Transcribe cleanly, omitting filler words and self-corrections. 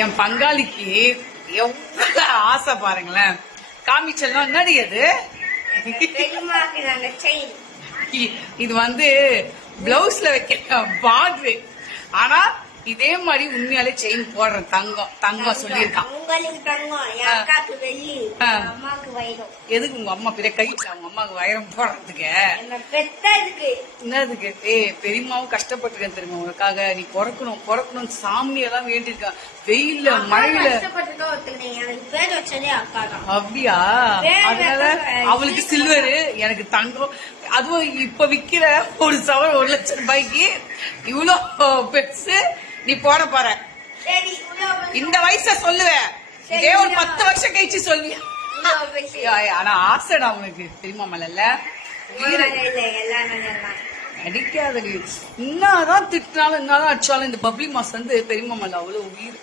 என் பங்காளிக்கு எவ்வளவு ஆசை பாருங்களேன். காமிச்சல்லாம் என்னடி அது? இது வந்து பிளவுஸ்ல வைக்க பார்டரு. ஆனா இதே மாதிரி உண்மையாலே செயின் போடுறேன். தங்கம் சொல்லியிருக்கான். எதுக்கு உங்க அம்மா பெரிய கைட்டு அவங்க அம்மாவுக்கு வைரம் போடுறதுக்கு? என்னதுக்கு? பெரியம்மாவும் கஷ்டப்பட்டிருக்கேன் தெரியுமா உனக்காக. நீ பொறக்கணும் சாமியெல்லாம் வேண்டியிருக்கேன். வெயில்ல மழையில. அப்படியா? அதனால அவளுக்கு சில்வரு, எனக்கு தங்கம். அதுவும் இப்ப விக்கிற ஒரு சவரன் 1 லட்சம் ரூபாய்க்கு இவ்வளவு பெருசு நீ போட போற. இந்த வயச சொல்லுவேன். இதே ஒரு 10 வருஷம் கழிச்சு சொல்லுவியா? ஆனா ஆசைடா உனக்கு தெரியுமா மல்ல. அடிக்காத. என்னதான் திட்டினாலும் என்னதான் அடிச்சாலும் இந்த பப்ளி மாஸ் வந்து பெரியம்மா மல்ல அவ்வளவு உயிர்.